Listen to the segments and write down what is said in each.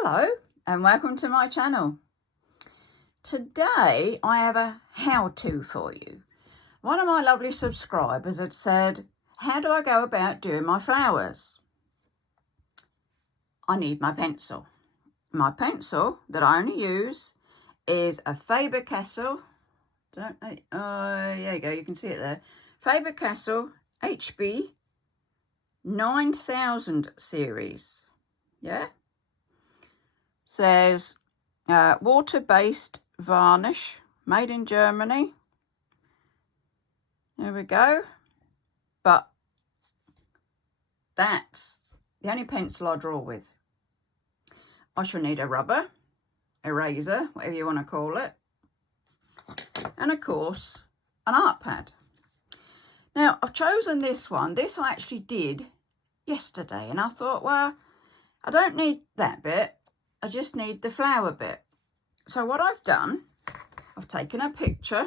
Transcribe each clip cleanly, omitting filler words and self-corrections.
Hello and welcome to my channel. Today I have a how-to for you. One of my lovely subscribers had said, how do I go about doing my flowers? I need my pencil. My pencil that I only use is a Faber-Castell. There you go, you can see it there. Faber-Castell HB 9000 series. Yeah. Says water-based varnish, made in Germany. There we go. But that's the only pencil I draw with. I shall need a rubber, eraser, whatever you want to call it, and of course an art pad. Now I've chosen this one. This I actually did yesterday, and I thought, well, I don't need that bit. I just need the flower bit. So what I've done, I've taken a picture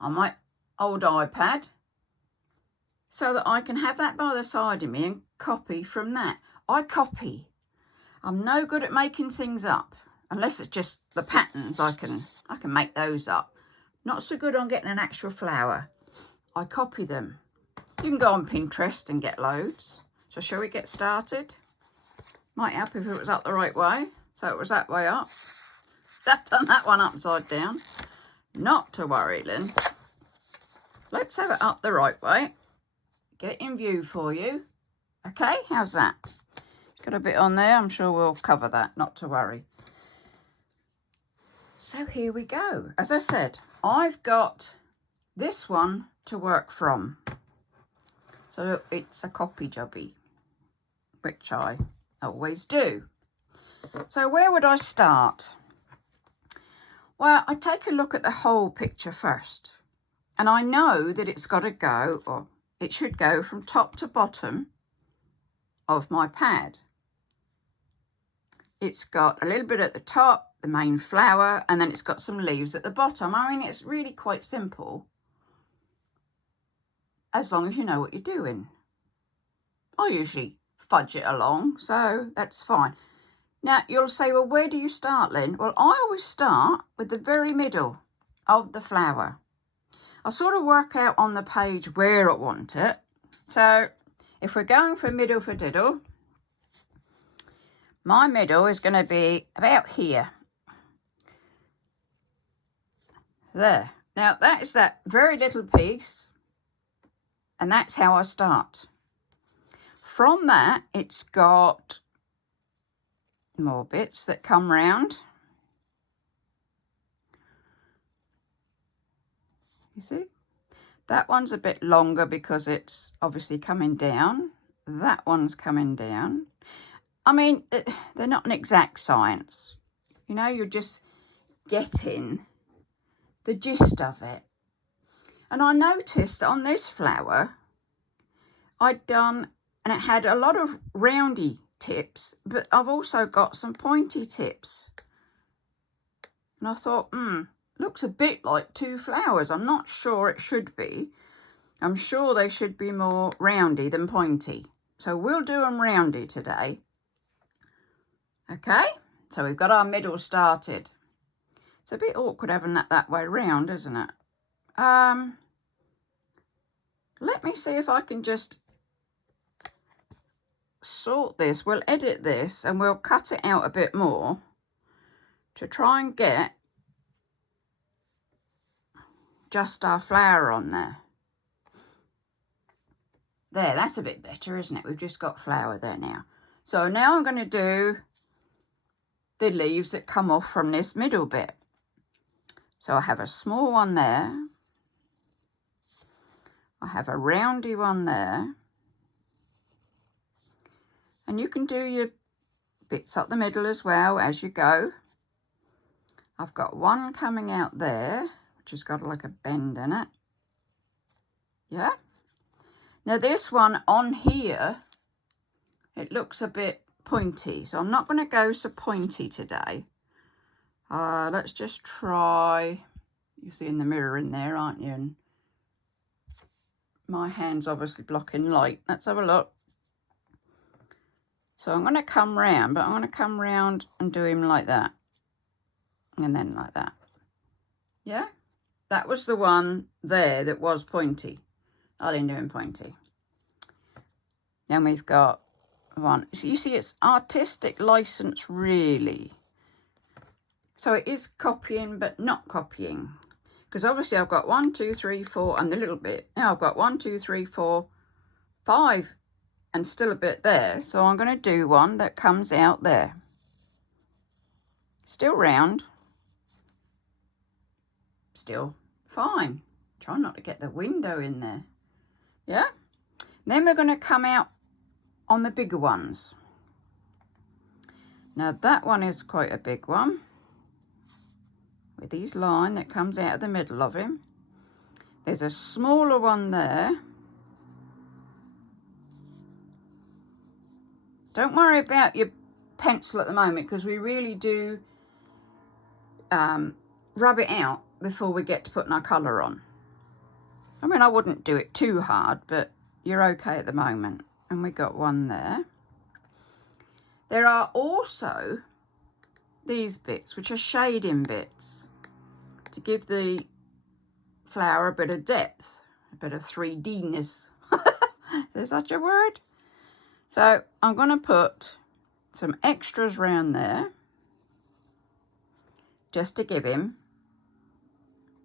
on my old iPad so that I can have that by the side of me and copy from that. I copy. I'm no good at making things up unless it's just the patterns. I can make those up. Not so good on getting an actual flower. I copy them. You can go on Pinterest and get loads. So shall we get started? Might help if it was up the right way. So it was that way up. I've done that one upside down. Not to worry, Lynn. Let's have it up the right way. Get it in view for you. Okay, how's that? Got a bit on there. I'm sure we'll cover that. Not to worry. So here we go. As I said, I've got this one to work from. So it's a copy jobby, which I always do. So where would I start? Well, I take a look at the whole picture first, and I know that it's got to go, or it should go from top to bottom of my pad. It's got a little bit at the top, the main flower, and then it's got some leaves at the bottom. I mean, it's really quite simple, as long as you know what you're doing. I usually fudge it along, so that's fine. Now, you'll say, well, where do you start, Lynn? Well, I always start with the very middle of the flower. I sort of work out on the page where I want it. So, if we're going for middle for diddle, my middle is going to be about here. There. Now, that is that very little piece, and that's how I start. From that, it's got more bits that come round. You see? That one's a bit longer because it's obviously coming down. That one's coming down. I mean, they're not an exact science. You know, you're just getting the gist of it. And I noticed on this flower, I'd done, and it had a lot of roundy tips, but I've also got some pointy tips. And I thought, looks a bit like two flowers. I'm not sure it should be. I'm sure they should be more roundy than pointy. So we'll do them roundy today. Okay, so we've got our middle started. It's a bit awkward having that way round, isn't it? Let me see if I can just sort this. We'll edit this and we'll cut it out a bit more to try and get just our flower on there. There, that's a bit better, isn't it? We've just got flower there now. So now I'm going to do the leaves that come off from this middle bit. So I have a small one there. I have a roundy one there. And you can do your bits up the middle as well as you go. I've got one coming out there, which has got like a bend in it. Yeah. Now this one on here, it looks a bit pointy. So I'm not going to go so pointy today. Let's just try. You see in the mirror in there, aren't you? And my hand's obviously blocking light. Let's have a look. So I'm going to come round, but I'm going to come round and do him like that. And then like that. Yeah? That was the one there that was pointy. I didn't do him pointy. Then we've got one. So you see, it's artistic license, really. So it is copying, but not copying. Because obviously I've got 1, 2, 3, 4, and a little bit. Now I've got 1, 2, 3, 4, 5, and still a bit there. So I'm going to do one that comes out there. Still round. Still fine. Try not to get the window in there. Yeah? Then we're going to come out on the bigger ones. Now that one is quite a big one. With his line that comes out of the middle of him. There's a smaller one there. Don't worry about your pencil at the moment, because we really do rub it out before we get to putting our colour on. I mean, I wouldn't do it too hard, but you're okay at the moment. And we got one there. There are also these bits, which are shading bits, to give the flower a bit of depth, a bit of 3D-ness. Is such a word? So I'm going to put some extras around there, just to give him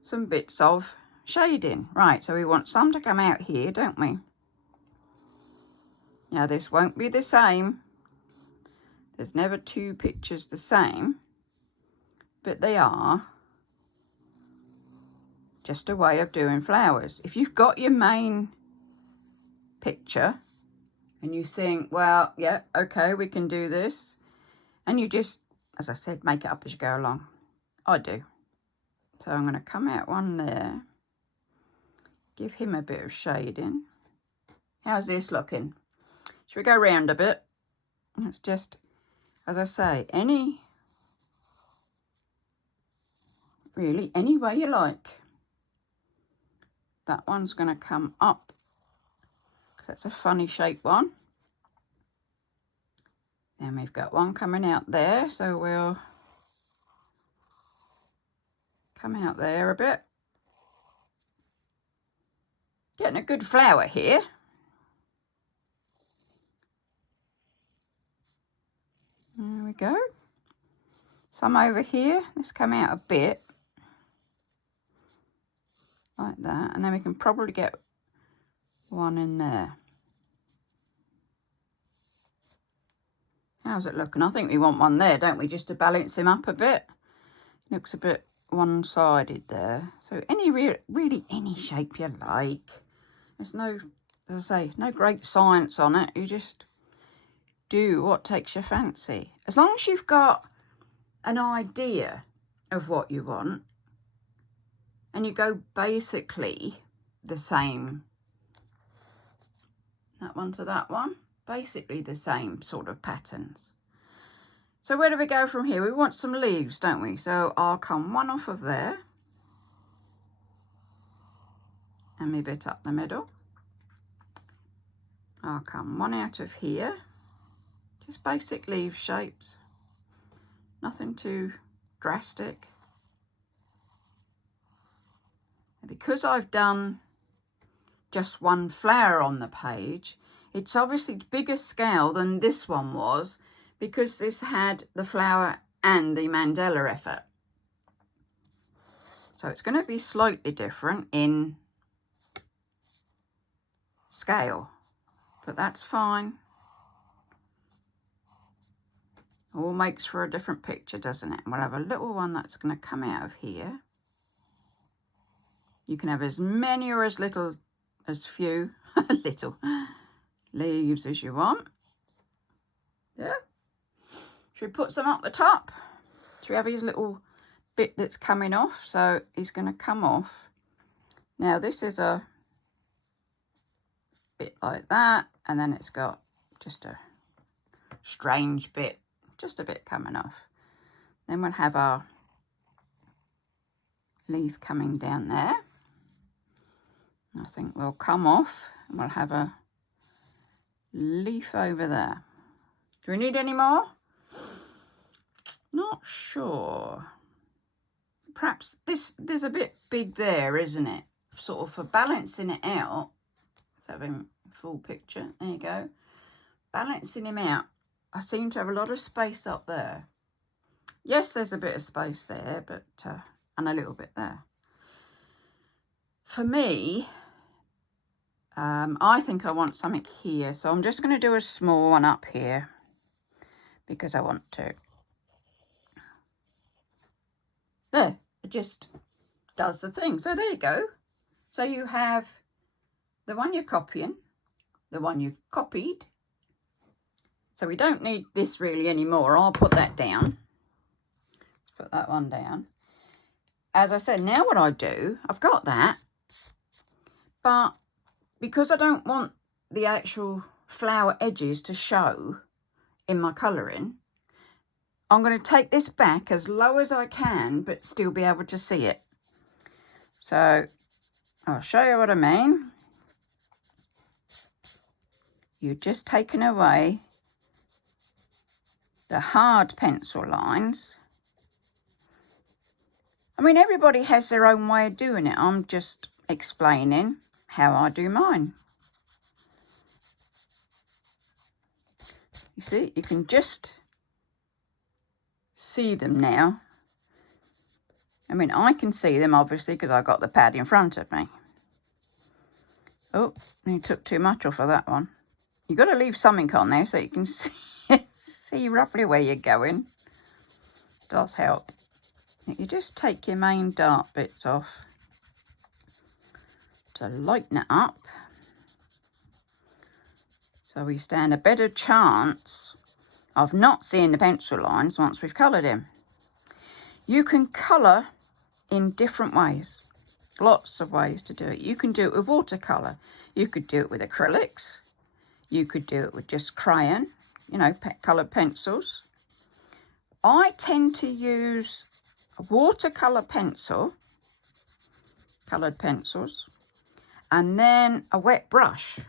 some bits of shading. Right, so we want some to come out here, don't we? Now this won't be the same. There's never two pictures the same, but they are just a way of doing flowers. If you've got your main picture and you think, well, yeah, okay, we can do this, and you just, as I said, make it up as you go along. I do. So I'm going to come out one there, give him a bit of shading. How's this looking? Should we go round a bit? It's just, as I say, really any way you like. That one's going to come up, because that's a funny shaped one. Then we've got one coming out there, so we'll come out there a bit. Getting a good flower here. There we go. Some over here. Let's come out a bit. Like that. And then we can probably get one in there. How's it looking? I think we want one there, don't we? Just to balance him up a bit. Looks a bit one-sided there. So really any shape you like. There's no, as I say, no great science on it. You just do what takes your fancy. As long as you've got an idea of what you want, and you go basically the same, that one to that one, basically the same sort of patterns. So where do we go from here? We want some leaves, don't we? So I'll come one off of there, and me bit up the middle. I'll come one out of here, just basic leaf shapes, nothing too drastic. And because I've done just one flower on the page, it's obviously bigger scale than this one was, because this had the flower and the mandala effort. So it's going to be slightly different in scale, but that's fine. All makes for a different picture, doesn't it? And we'll have a little one that's going to come out of here. You can have as many or as little, as few, little leaves as you want. Yeah. Should we put some up the top? Should we have his little bit that's coming off? So he's going to come off. Now this is a bit like that, and then it's got just a strange bit, just a bit coming off. Then we'll have our leaf coming down there. I think we'll come off and we'll have a leaf over there. Do we need any more? Not sure. Perhaps there's a bit big there, isn't it? Sort of for balancing it out. Let's have him full picture. There you go. Balancing him out. I seem to have a lot of space up there. Yes, there's a bit of space there, but and a little bit there. For me, I think I want something here. So I'm just going to do a small one up here because I want to. There, it just does the thing. So there you go. So you have the one you're copying, the one you've copied. So we don't need this really anymore. I'll put that down. Let's put that one down. As I said, now what I do, I've got that. But because I don't want the actual flower edges to show in my colouring, I'm going to take this back as low as I can, but still be able to see it. So I'll show you what I mean. You're just taking away the hard pencil lines. I mean, everybody has their own way of doing it. I'm just explaining how I do mine. You see, you can just see them now. I mean, I can see them obviously because I got the pad in front of me. Oh, he took too much off of that one. You've got to leave something on there so you can see roughly where you're going. It does help. You just take your main dark bits off to lighten it up, so we stand a better chance of not seeing the pencil lines once we've coloured him. You can colour in different ways, lots of ways to do it. You can do it with watercolour, you could do it with acrylics, you could do it with just crayon, you know, coloured pencils. I tend to use a watercolour pencil, coloured pencils, and then a wet brush.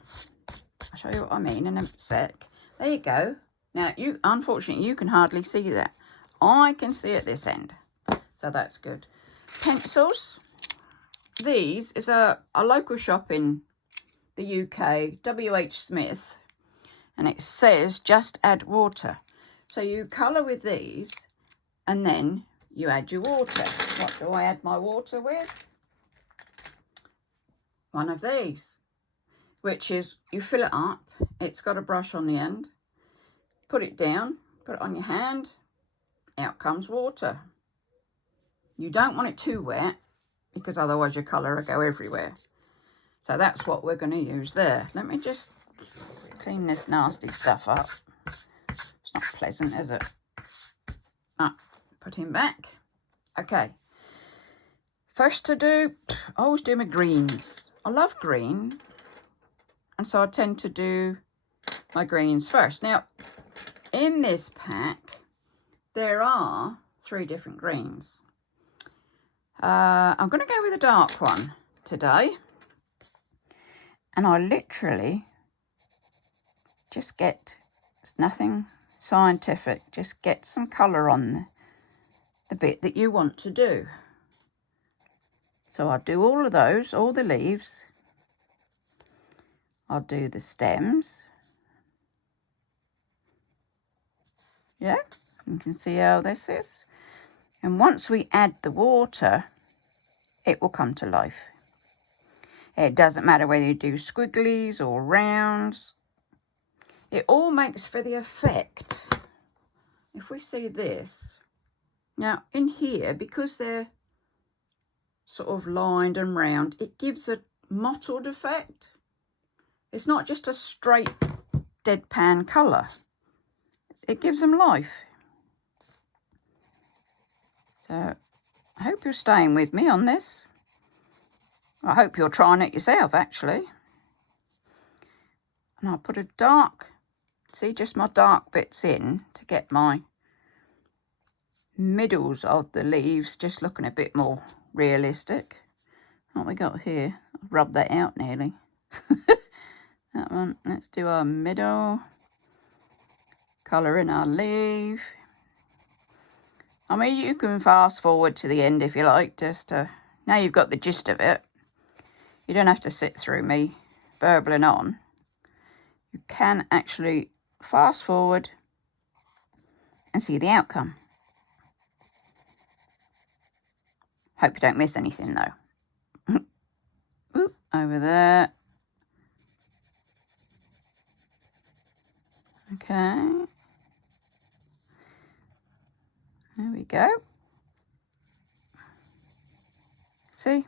I'll show you what I mean in a sec. There you go. Now, unfortunately, you can hardly see that. I can see at this end, so that's good. Pencils. These is a local shop in the UK, WH Smith, and it says just add water. So you colour with these, and then you add your water. What do I add my water with? One of these, which is you fill it up. It's got a brush on the end. Put it down, put it on your hand, out comes water. You don't want it too wet because otherwise your colour will go everywhere. So that's what we're going to use there. Let me just clean this nasty stuff up. It's not pleasant, is it? Ah, put him back. Okay. First to do, I always do my greens. I love green, and so I tend to do my greens first. Now, in this pack, there are 3 different greens. I'm going to go with a dark one today. And I literally just get, it's nothing scientific, just get some colour on the bit that you want to do. So I'll do all of those, all the leaves. I'll do the stems. Yeah, you can see how this is. And once we add the water, it will come to life. It doesn't matter whether you do squigglies or rounds. It all makes for the effect. If we see this, now in here, because they're sort of lined and round, it gives a mottled effect. It's not just a straight deadpan colour. It gives them life. So I hope you're staying with me on this. I hope you're trying it yourself, actually. And I'll put a dark, see, just my dark bits in to get my middles of the leaves just looking a bit more realistic. What we got here? I've rubbed that out nearly. That one. Let's do our middle. colour in our leaf. I mean, you can fast forward to the end if you like, just to, now you've got the gist of it. You don't have to sit through me burbling on. You can actually fast forward and see the outcome. Hope you don't miss anything though. Ooh, over there. Okay. There we go. See?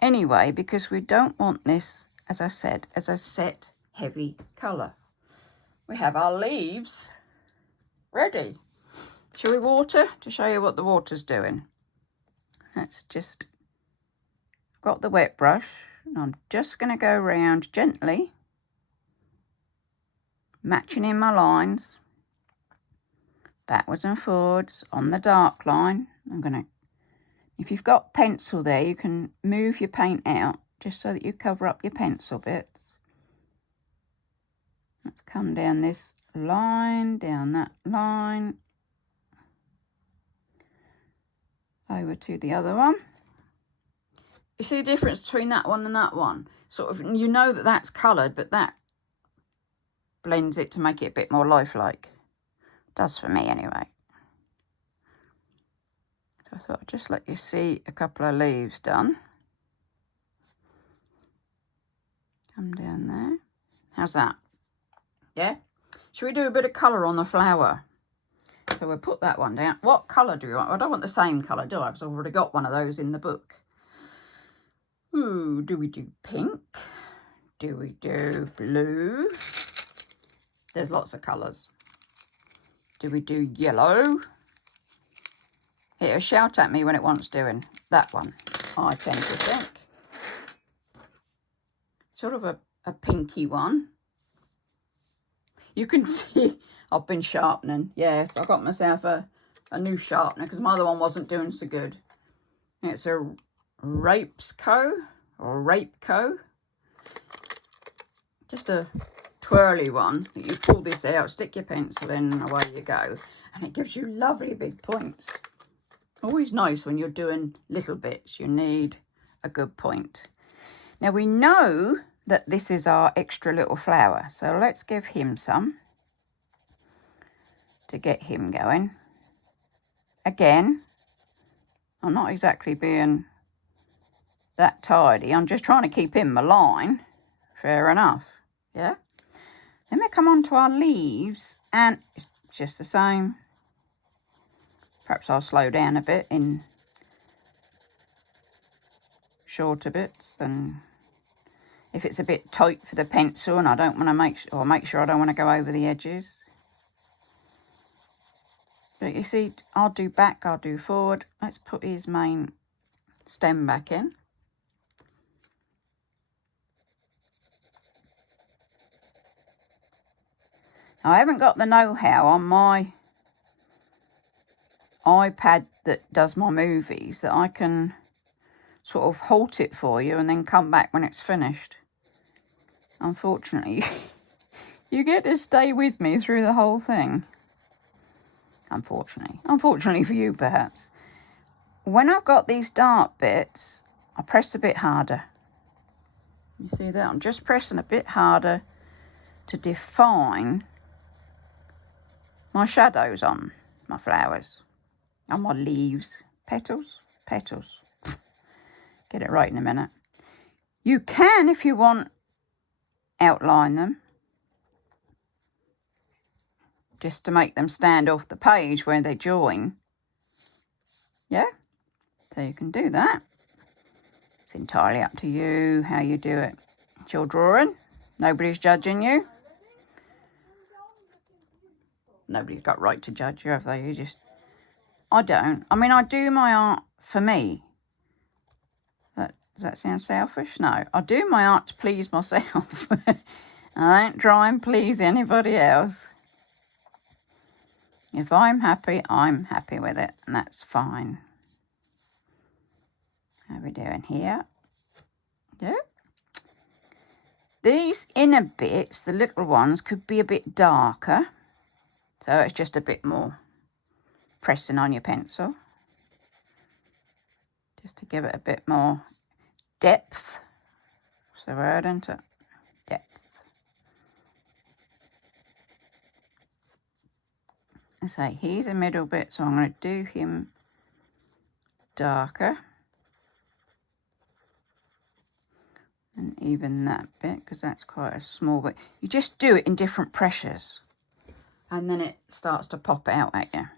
Anyway, because we don't want this, as I said, as a set heavy colour. We have our leaves ready. Shall we water to show you what the water's doing? Let's just, got the wet brush, and I'm just going to go around gently, matching in my lines, backwards and forwards on the dark line. I'm going to, if you've got pencil there, you can move your paint out just so that you cover up your pencil bits. Let's come down this line, down that line, over to the other one. You see the difference between that one and that one? Sort of, you know that that's coloured, but that blends it to make it a bit more lifelike. Does for me anyway. So I thought I'd just let you see a couple of leaves done. Come down there. How's that? Yeah? Should we do a bit of colour on the flower? So we'll put that one down. What colour do you want? I don't want the same colour, do I? Because I've already got one of those in the book. Ooh, do we do pink? Do we do blue? There's lots of colours. Do we do yellow? Here, shout at me when it wants doing. That one, I tend to think. Sort of a pinky one. You can see I've been sharpening. Yes, I got myself a new sharpener because my other one wasn't doing so good. It's a Rapeco or Rapeco. Just a twirly one that you pull this out, stick your pencil in, and away you go. And it gives you lovely big points. Always nice when you're doing little bits. You need a good point. Now we know that this is our extra little flower, so let's give him some to get him going. Again, I'm not exactly being that tidy. I'm just trying to keep in my line. Fair enough. Yeah. Then we come on to our leaves, and it's just the same. Perhaps I'll slow down a bit in shorter bits, and if it's a bit tight for the pencil and I don't want to make sure I don't want to go over the edges. But you see, I'll do back, I'll do forward. Let's put his main stem back in. Now, I haven't got the know-how on my iPad that does my movies that I can sort of halt it for you and then come back when it's finished. Unfortunately, you get to stay with me through the whole thing. Unfortunately for you, perhaps. When I've got these dark bits, I press a bit harder. You see that? I'm just pressing a bit harder to define my shadows on my flowers, on my leaves, petals. Get it right in a minute. You can, if you want, outline them just to make them stand off the page where they join. Yeah, so you can do that. It's entirely up to you how you do it. It's your drawing. Nobody's judging you. Nobody's got right to judge you, have they? You just... I don't. I mean, I do my art for me. Does that sound selfish? No. I do my art to please myself. I don't try and please anybody else. If I'm happy with it, and that's fine. How are we doing here? Yeah. These inner bits, the little ones, could be a bit darker. So it's just a bit more pressing on your pencil, just to give it a bit more depth. That's the word, isn't it? Depth. I say he's a middle bit, so I'm going to do him darker. And even that bit, because that's quite a small bit. You just do it in different pressures, and then it starts to pop out at you.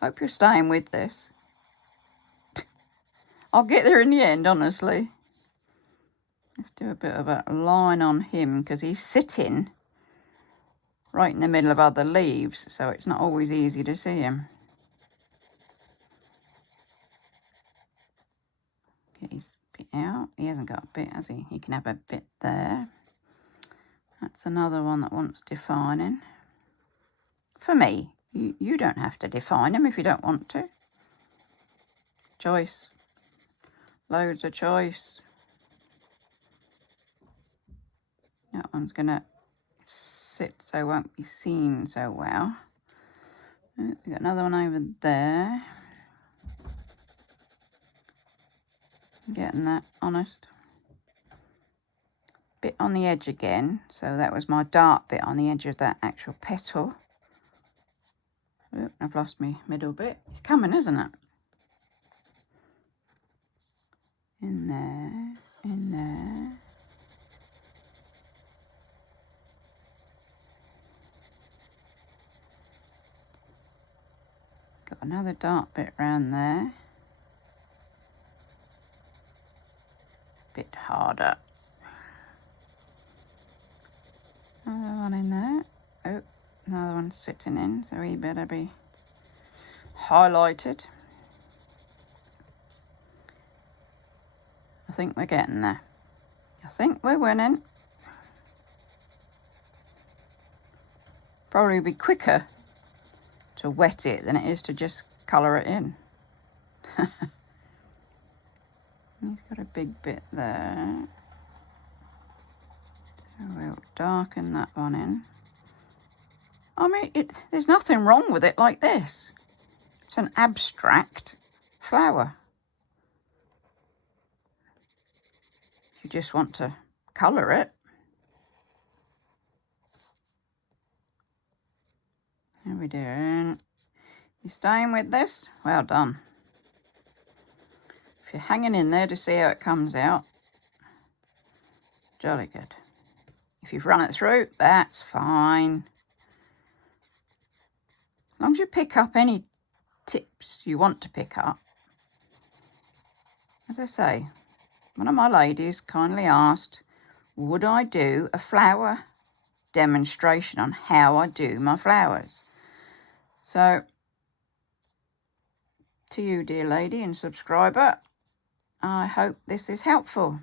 Hope you're staying with this. I'll get there in the end, honestly. Let's do a bit of a line on him, because he's sitting right in the middle of other leaves, so it's not always easy to see him. Get his bit out. He hasn't got a bit, has he? He can have a bit there. That's another one that wants defining. For me, you don't have to define him if you don't want to. Choice. Loads of choice. That one's going to sit so it won't be seen so well. We've got another one over there. Getting that honest. Bit on the edge again. So that was my dark bit on the edge of that actual petal. Oh, I've lost my middle bit. It's coming, isn't it? In there, in there. Got another dark bit round there. Bit harder. Another one in there. Oh, another one sitting in, so he better be highlighted. I think we're getting there. I think we're winning. Probably be quicker to wet it than it is to just colour it in. He's got a big bit there. So we'll darken that one in. I mean, there's nothing wrong with it like this. It's an abstract flower. If you just want to colour it. How are we doing? You staying with this? Well done. If you're hanging in there to see how it comes out, jolly good. If you've run it through, that's fine. As long as you pick up any tips you want to pick up. As I say, one of my ladies kindly asked, would I do a flower demonstration on how I do my flowers? So, to you, dear lady and subscriber, I hope this is helpful.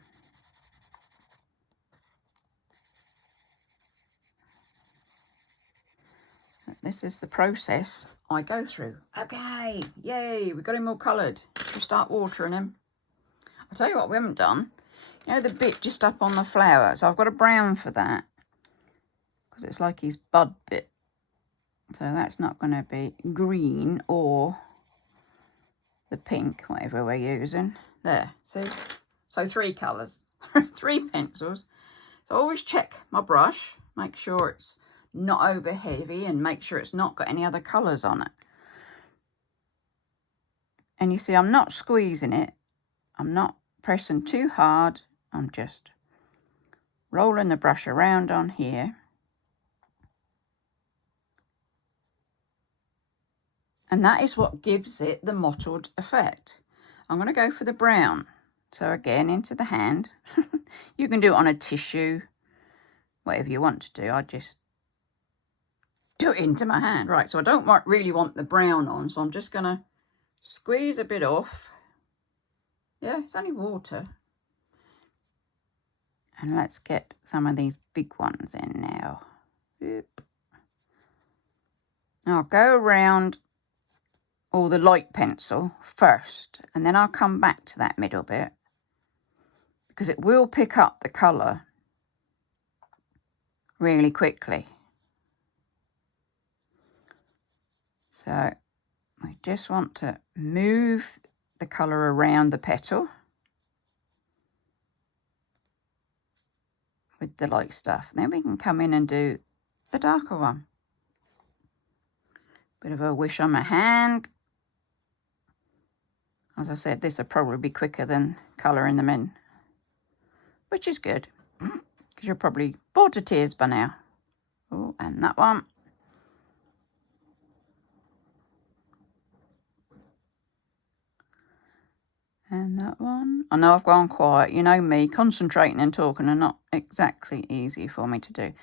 This is the process I go through. Okay, yay, we got him all coloured. We'll start watering him. I'll tell you what we haven't done. You know the bit just up on the flower? So I've got a brown for that. Because it's like his bud bit. So that's not going to be green or the pink, whatever we're using. There, see? So 3 colours, 3 pencils. So I always check my brush, make sure it's not over heavy and make sure it's not got any other colours on it. And you see, I'm not squeezing it. I'm not pressing too hard. I'm just rolling the brush around on here. And that is what gives it the mottled effect. I'm going to go for the brown. So again, into the hand. You can do it on a tissue, whatever you want to do. I just do it into my hand. Right, so I don't really want the brown on, so I'm just going to squeeze a bit off. Yeah, it's only water. And let's get some of these big ones in now. I'll go around all the light pencil first, and then I'll come back to that middle bit because it will pick up the colour really quickly. So we just want to move the colour around the petal with the light stuff. Then we can come in and do the darker one. Bit of a wish on my hand. As I said, this will probably be quicker than colouring them in, which is good, because you're probably bored to tears by now. Oh, and that one. And that one. I know I've gone quiet. You know me, concentrating and talking are not exactly easy for me to do.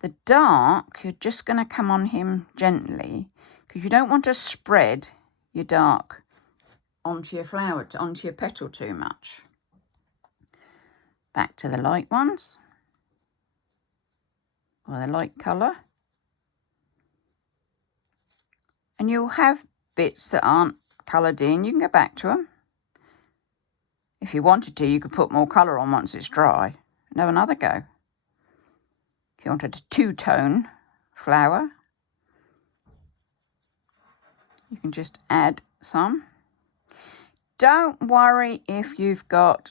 The dark, you're just going to come on him gently, because you don't want to spread your dark onto your flower, onto your petal too much. Back to the light ones, or the light colour. And you'll have bits that aren't coloured in. You can go back to them. If you wanted to, you could put more colour on once it's dry and have another go. If you wanted a two-tone flower, you can just add some. Don't worry if you've got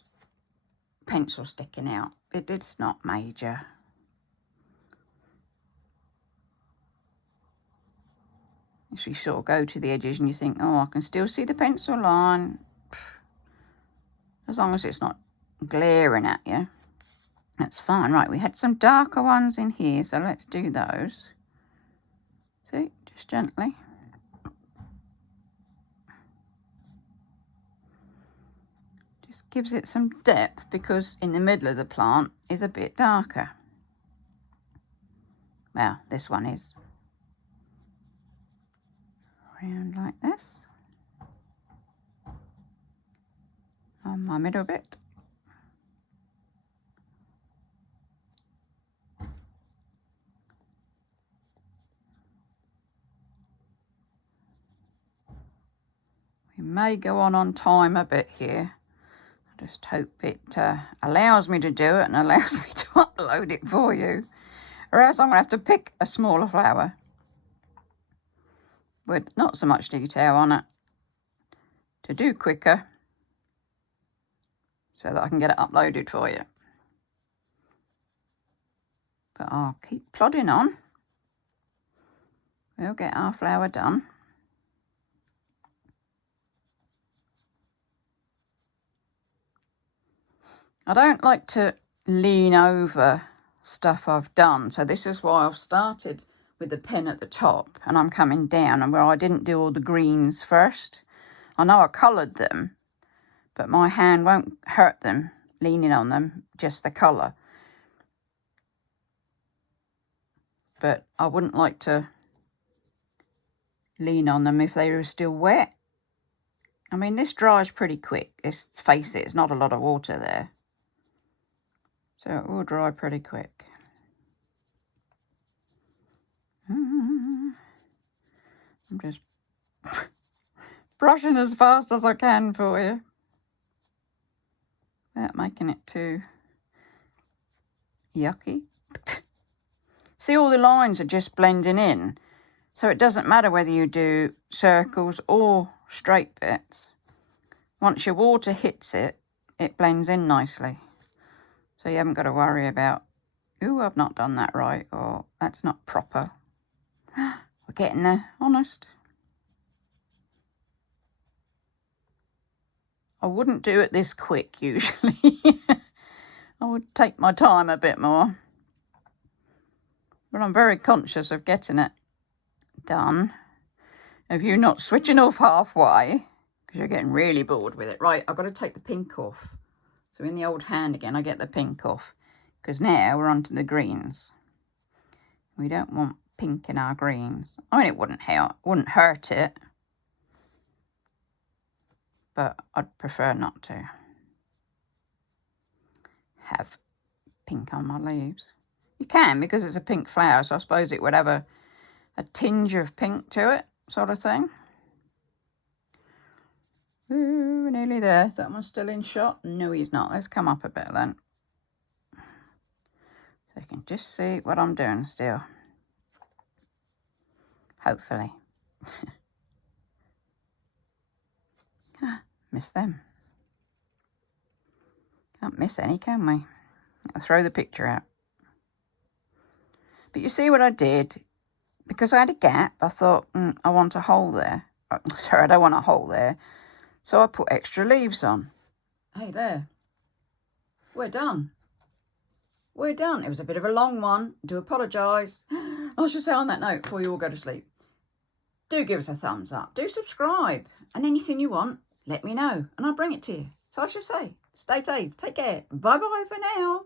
pencil sticking out. It's not major. If you sort of go to the edges and you think, oh, I can still see the pencil line, as long as it's not glaring at you, that's fine. Right, we had some darker ones in here, so let's do those. See, just gently. Just gives it some depth, because in the middle of the plant is a bit darker. Well, this one is. Around like this. On my middle bit. We may go on time a bit here. I just hope it allows me to do it and allows me to upload it for you. Or else I'm going to have to pick a smaller flower with not so much detail on it to do quicker, so that I can get it uploaded for you. But I'll keep plodding on. We'll get our flower done. I don't like to lean over stuff I've done, so this is why I've started with the pen at the top and I'm coming down, and where I didn't do all the greens first. I know I coloured them, but my hand won't hurt them leaning on them, just the colour. But I wouldn't like to lean on them if they were still wet. I mean, this dries pretty quick. Let's face it, it's not a lot of water there. So it will dry pretty quick. I'm just brushing as fast as I can for you, without making it too yucky. See, all the lines are just blending in, so it doesn't matter whether you do circles or straight bits. Once your water hits it, it blends in nicely. So you haven't got to worry about, ooh, I've not done that right, or that's not proper. We're getting there, honest. I wouldn't do it this quick usually. I would take my time a bit more. But I'm very conscious of getting it done. Of you not switching off halfway, because you're getting really bored with it. Right, I've got to take the pink off. So in the old hand again, I get the pink off, because now we're on to the greens. We don't want pink in our greens. I mean, it wouldn't hurt it, but I'd prefer not to have pink on my leaves. You can, because it's a pink flower, so I suppose it would have a tinge of pink to it, sort of thing. Ooh, we're nearly there. Is that one still in shot? No, he's not. Let's come up a bit then. So you can just see what I'm doing still. Hopefully. Miss them. Can't miss any, can we? I'll throw the picture out. But you see what I did? Because I had a gap, I thought, I want a hole there. Oh, sorry, I don't want a hole there. So I put extra leaves on. Hey there. We're done. We're done. It was a bit of a long one. I do apologise. I should say on that note, before you all go to sleep, do give us a thumbs up. Do subscribe. And anything you want, let me know. And I'll bring it to you. So I should say, stay safe. Take care. Bye-bye for now.